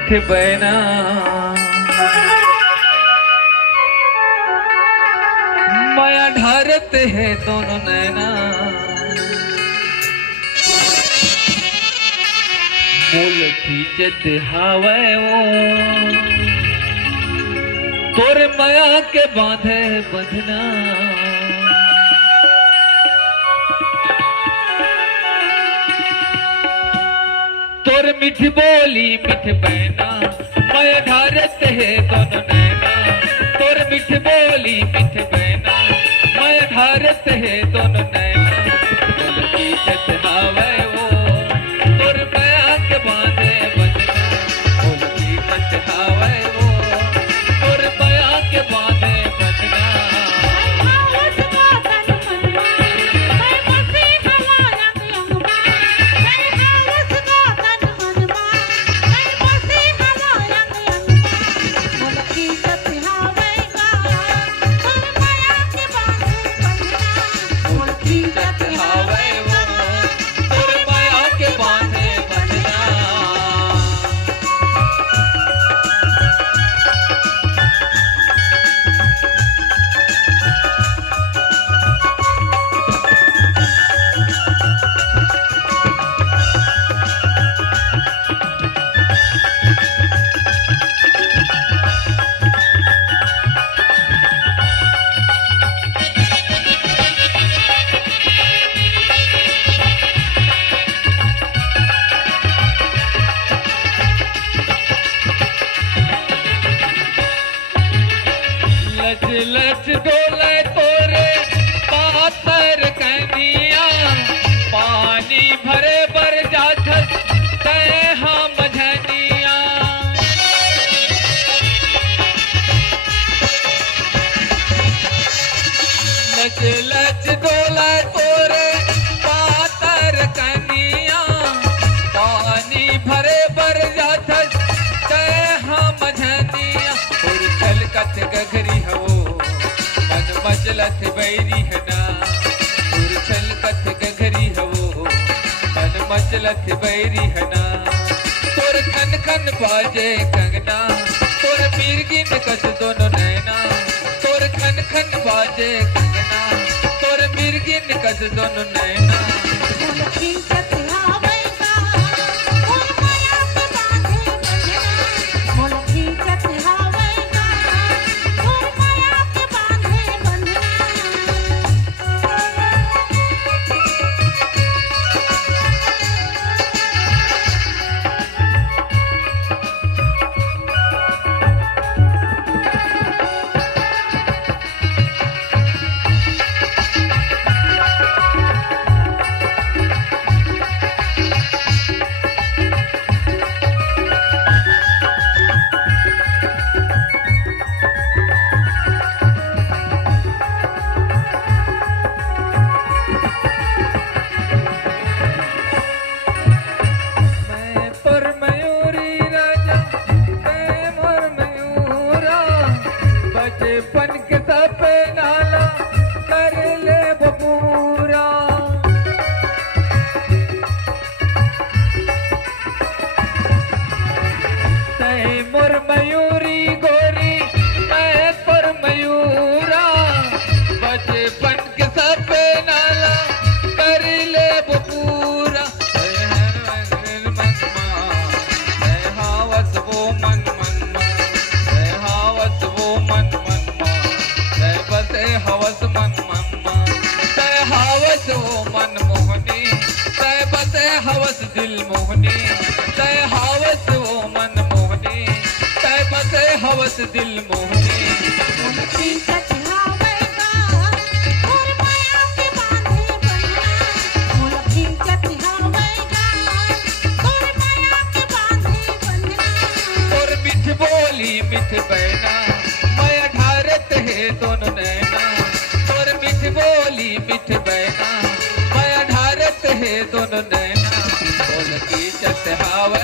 मीठ बहना माया ढारत है दोनों नैना मूल खींचत हावे वो तोर माया के बांधे बंधना तोर मीठ बोली मीठ बहना माया ढारत है दोनों नैना तोर मीठ बोली मीठ बहना माया ढारत है दोनों नैना मूल खींचत हावे वो तोर माया के बांधे बंधना मूल खींचत हावे वो तोर माया के बांधे बंधना लच डोले तोरे पातर कनिया पानी भरे बर जाथस तय हम झनिया लच लच डोले तोरे पातर कनिया पानी भरे बर जाथस तय हम झनिया और छलकत गगरी मचलत बैरी है ना दूर छलकत गगरी हवो मन मचलत बैरी है ना तोर खन खन बाजे कंगना तोर मीरगिन कस दोनों नैना तोर खन खन बाजे कंगना तोर मीरगिन कस दोनों नैना बचपन के सपना कर ले बबूरा तय मोर मयूरी गोरी मैं पर मयूरा बचपन के सपना कर ले बबूरा हावस वो मन हवस मन मम्मा तय हवस वो मन मोहनी तय बसे हवस दिल मोहनी तय हवस वो मन मोहनी तय बसे हवस दिल मोहनी और मीठ बोली मीठ बहना माया ढारत है दोनों नैना और मीठ बोली मीठ बहना माया ढारत है दोनों नैना बोल की चत हाव